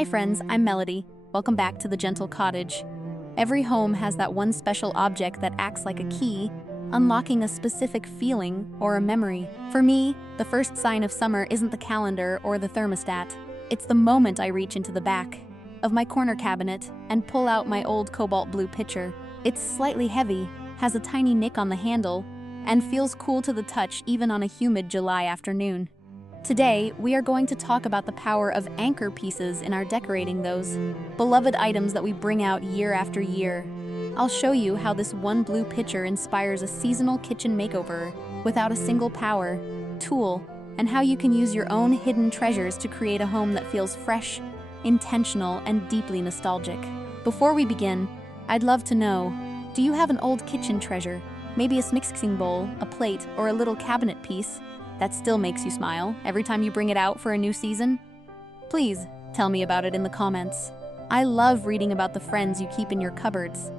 Hi friends, I'm Melody. Welcome back to the Gentle Cottage. Every home has that one special object that acts like a key, unlocking a specific feeling or a memory. For me, the first sign of summer isn't the calendar or the thermostat. It's the moment I reach into the back of my corner cabinet and pull out my old cobalt blue pitcher. It's slightly heavy, has a tiny nick on the handle, and feels cool to the touch even on a humid July afternoon. Today, we are going to talk about the power of anchor pieces in our decorating, those beloved items that we bring out year after year. I'll show you how this one blue pitcher inspires a seasonal kitchen makeover without a single power tool, and how you can use your own hidden treasures to create a home that feels fresh, intentional, and deeply nostalgic. Before we begin, I'd love to know, do you have an old kitchen treasure? Maybe a mixing bowl, a plate, or a little cabinet piece that still makes you smile every time you bring it out for a new season? Please tell me about it in the comments. I love reading about the friends you keep in your cupboards.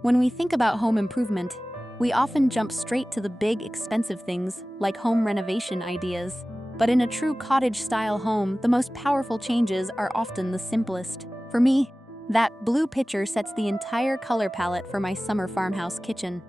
When we think about home improvement, we often jump straight to the big, expensive things like home renovation ideas. But in a true cottage-style home, the most powerful changes are often the simplest. For me, that blue pitcher sets the entire color palette for my summer farmhouse kitchen.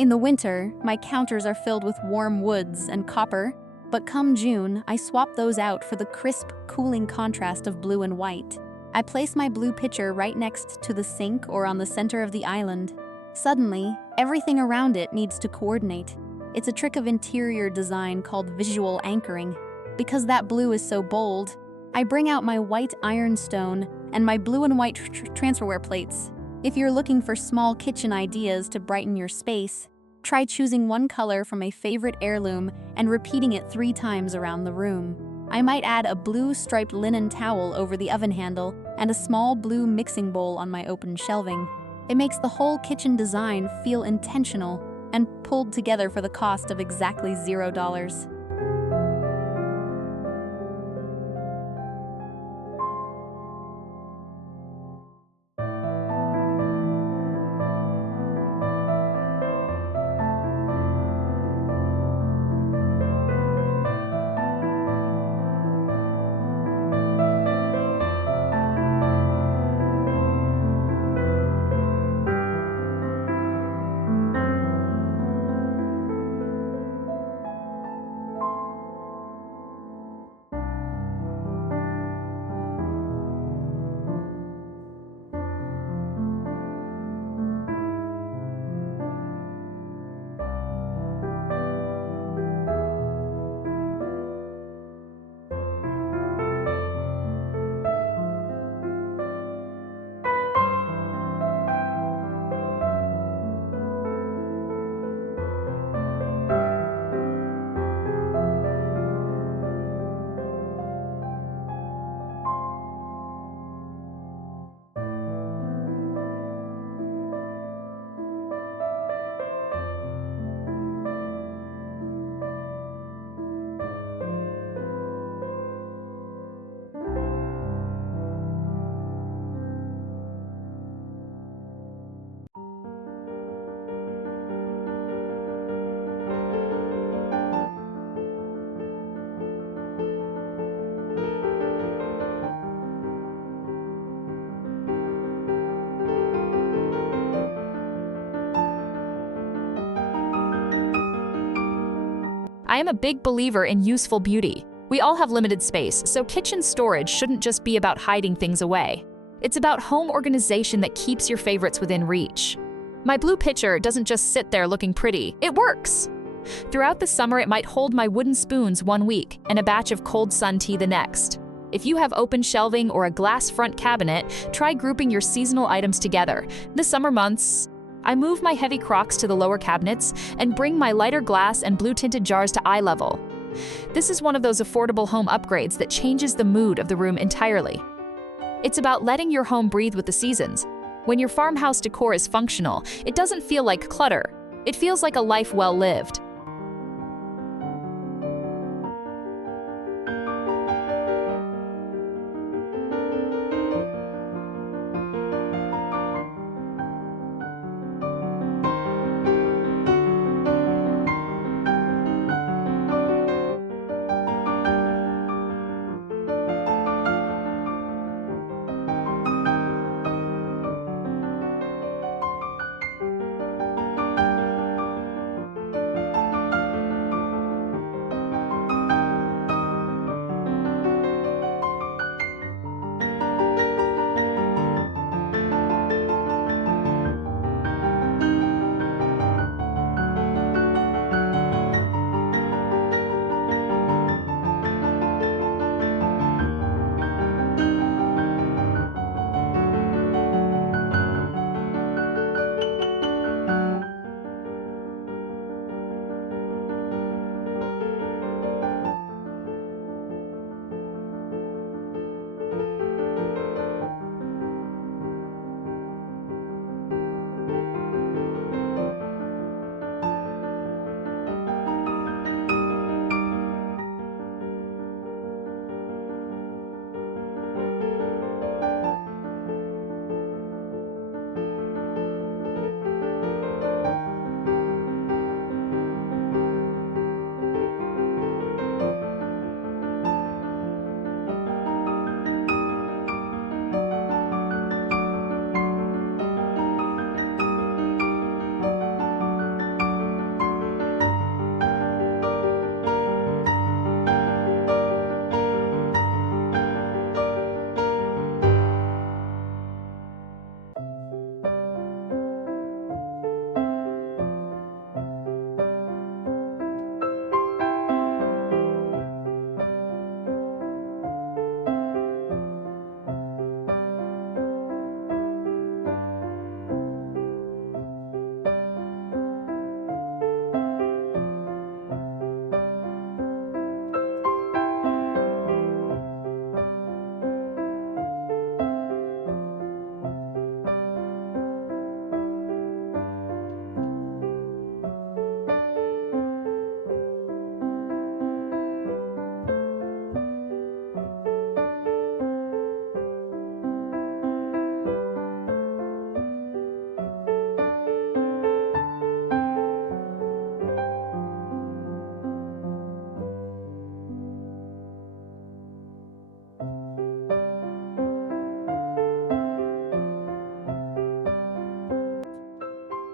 In the winter, my counters are filled with warm woods and copper, but come June, I swap those out for the crisp, cooling contrast of blue and white. I place my blue pitcher right next to the sink or on the center of the island. Suddenly, everything around it needs to coordinate. It's a trick of interior design called visual anchoring. Because that blue is so bold, I bring out my white ironstone and my blue and white transferware plates. If you're looking for small kitchen ideas to brighten your space, try choosing one color from a favorite heirloom and repeating it 3 times around the room. I might add a blue striped linen towel over the oven handle and a small blue mixing bowl on my open shelving. It makes the whole kitchen design feel intentional and pulled together for the cost of exactly $0. I am a big believer in useful beauty. We all have limited space, so kitchen storage shouldn't just be about hiding things away. It's about home organization that keeps your favorites within reach. My blue pitcher doesn't just sit there looking pretty, it works! Throughout the summer, it might hold my wooden spoons one week and a batch of cold sun tea the next. If you have open shelving or a glass front cabinet, try grouping your seasonal items together. The summer months, I move my heavy crocks to the lower cabinets and bring my lighter glass and blue-tinted jars to eye level. This is one of those affordable home upgrades that changes the mood of the room entirely. It's about letting your home breathe with the seasons. When your farmhouse decor is functional, it doesn't feel like clutter. It feels like a life well lived.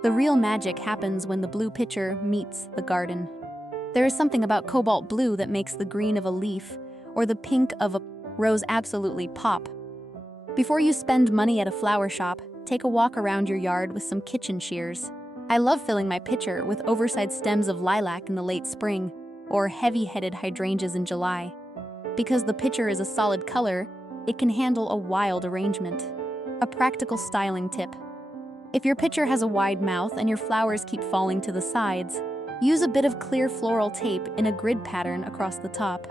The real magic happens when the blue pitcher meets the garden. There is something about cobalt blue that makes the green of a leaf or the pink of a rose absolutely pop. Before you spend money at a flower shop, take a walk around your yard with some kitchen shears. I love filling my pitcher with oversized stems of lilac in the late spring or heavy-headed hydrangeas in July. Because the pitcher is a solid color, it can handle a wild arrangement. A practical styling tip. If your pitcher has a wide mouth and your flowers keep falling to the sides, use a bit of clear floral tape in a grid pattern across the top.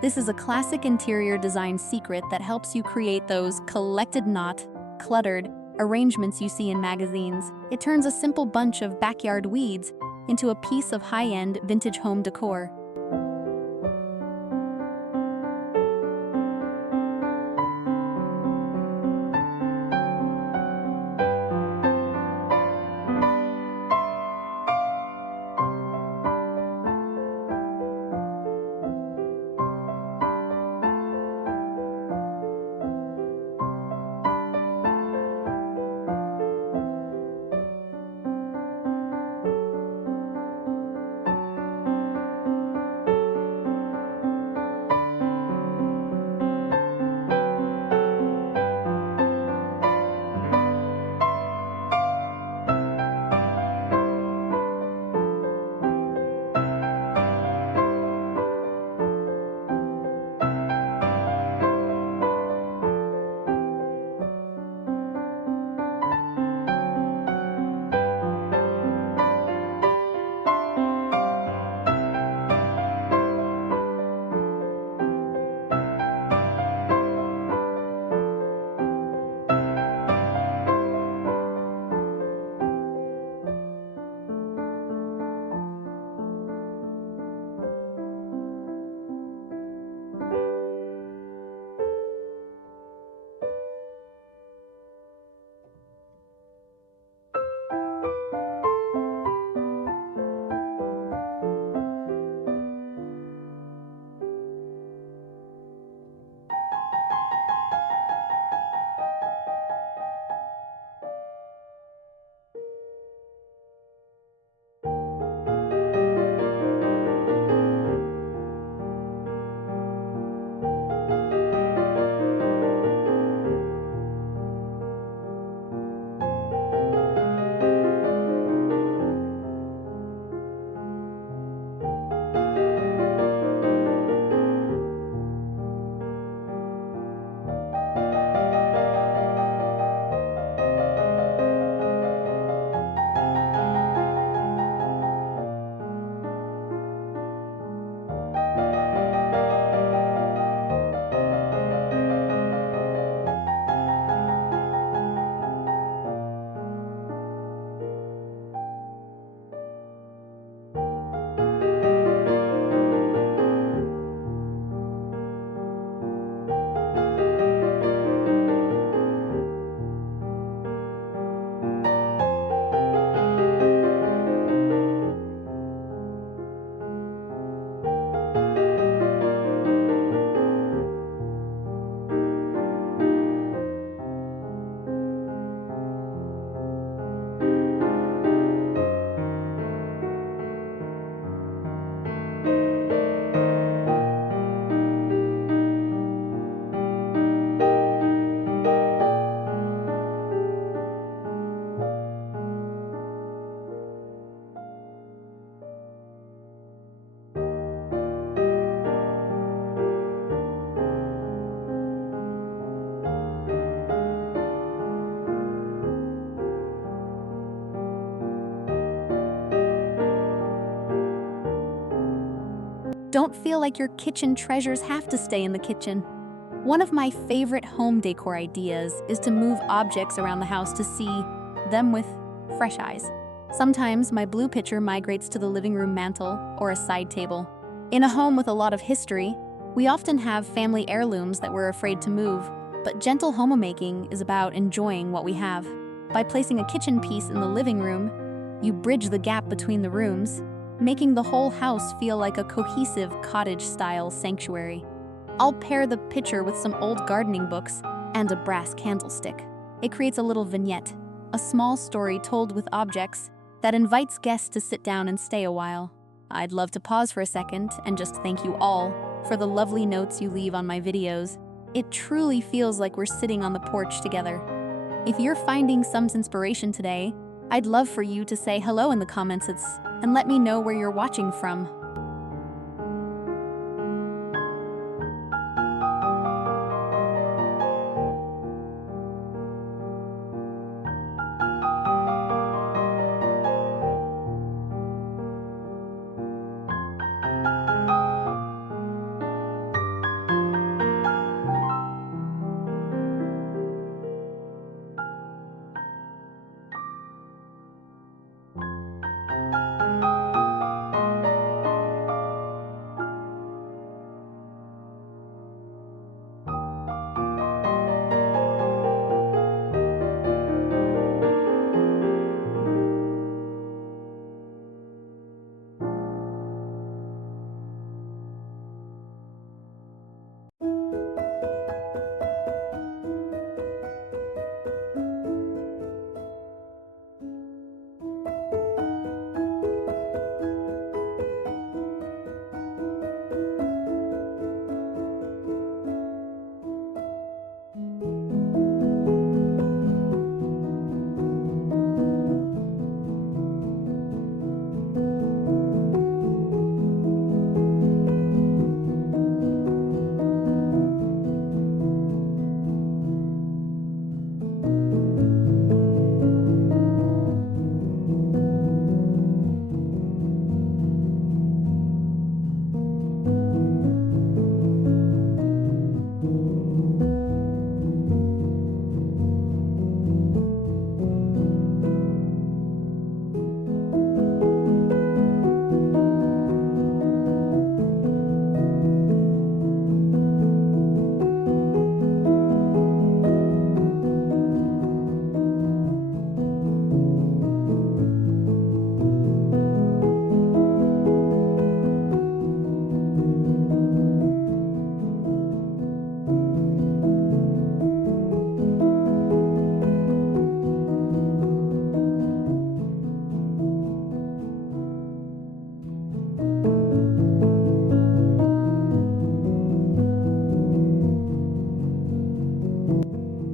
This is a classic interior design secret that helps you create those collected knot, cluttered arrangements you see in magazines. It turns a simple bunch of backyard weeds into a piece of high-end vintage home decor. Don't feel like your kitchen treasures have to stay in the kitchen. One of my favorite home decor ideas is to move objects around the house to see them with fresh eyes. Sometimes my blue pitcher migrates to the living room mantle or a side table. In a home with a lot of history, we often have family heirlooms that we're afraid to move, but gentle homemaking is about enjoying what we have. By placing a kitchen piece in the living room, you bridge the gap between the rooms, making the whole house feel like a cohesive cottage-style sanctuary. I'll pair the pitcher with some old gardening books and a brass candlestick. It creates a little vignette, a small story told with objects that invites guests to sit down and stay a while. I'd love to pause for a second and just thank you all for the lovely notes you leave on my videos. It truly feels like we're sitting on the porch together. If you're finding some inspiration today, I'd love for you to say hello in the comments and let me know where you're watching from.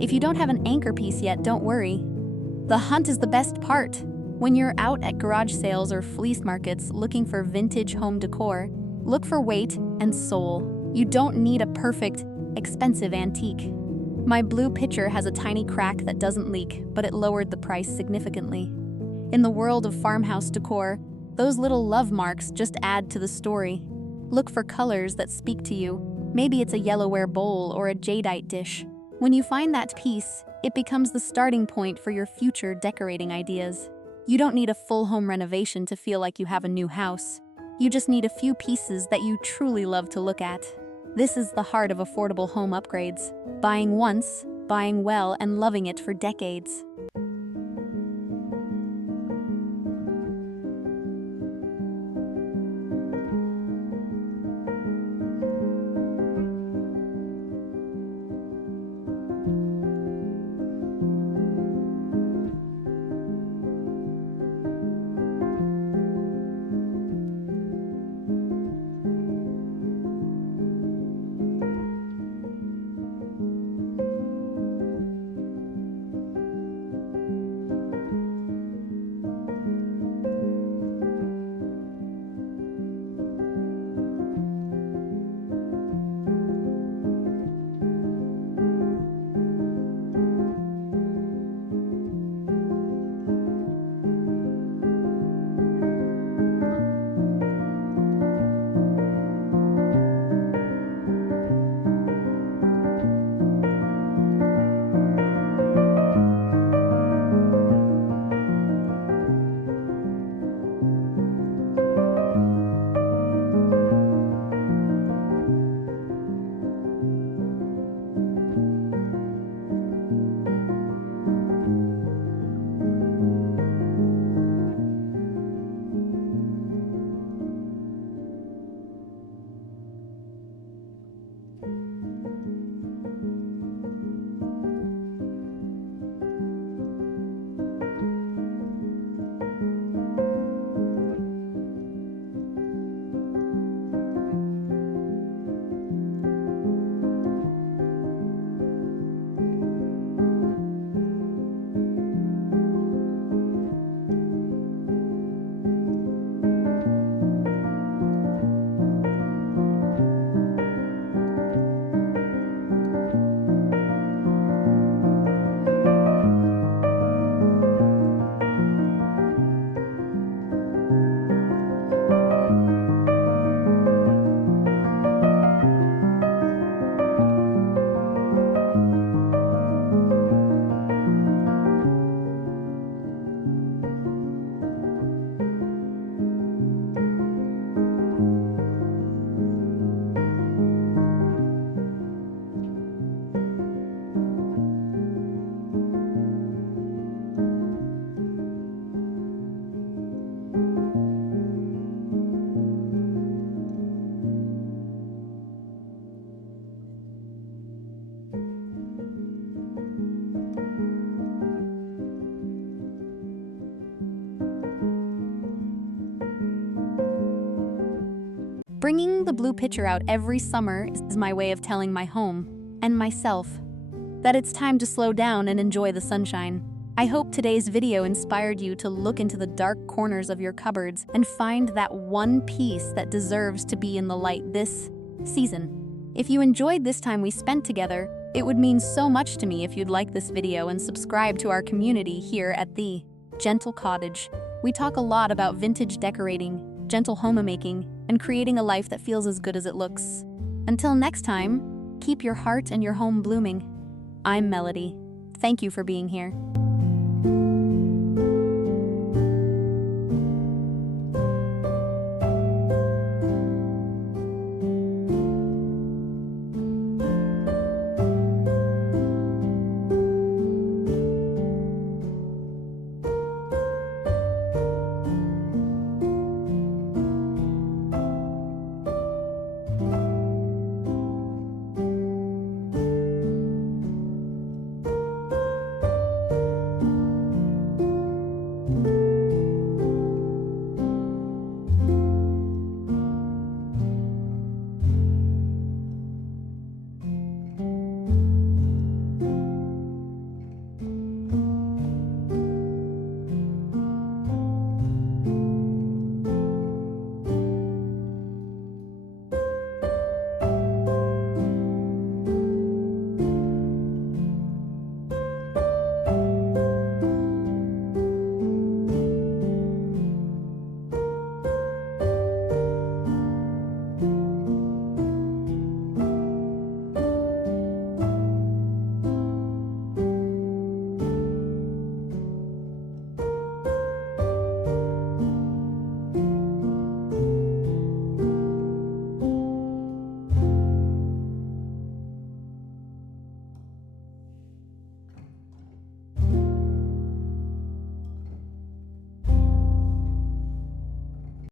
If you don't have an anchor piece yet, don't worry. The hunt is the best part. When you're out at garage sales or flea markets looking for vintage home decor, look for weight and soul. You don't need a perfect, expensive antique. My blue pitcher has a tiny crack that doesn't leak, but it lowered the price significantly. In the world of farmhouse decor, those little love marks just add to the story. Look for colors that speak to you. Maybe it's a yellowware bowl or a jadeite dish. When you find that piece, it becomes the starting point for your future decorating ideas. You don't need a full home renovation to feel like you have a new house. You just need a few pieces that you truly love to look at. This is the heart of affordable home upgrades. Buying once, buying well, and loving it for decades. Bringing the blue picture out every summer is my way of telling my home and myself that it's time to slow down and enjoy the sunshine. I hope today's video inspired you to look into the dark corners of your cupboards and find that one piece that deserves to be in the light this season. If you enjoyed this time we spent together, it would mean so much to me if you'd like this video and subscribe to our community here at the Gentle Cottage. We talk a lot about vintage decorating, gentle homemaking, and creating a life that feels as good as it looks. Until next time, keep your heart and your home blooming. I'm Melody. Thank you for being here.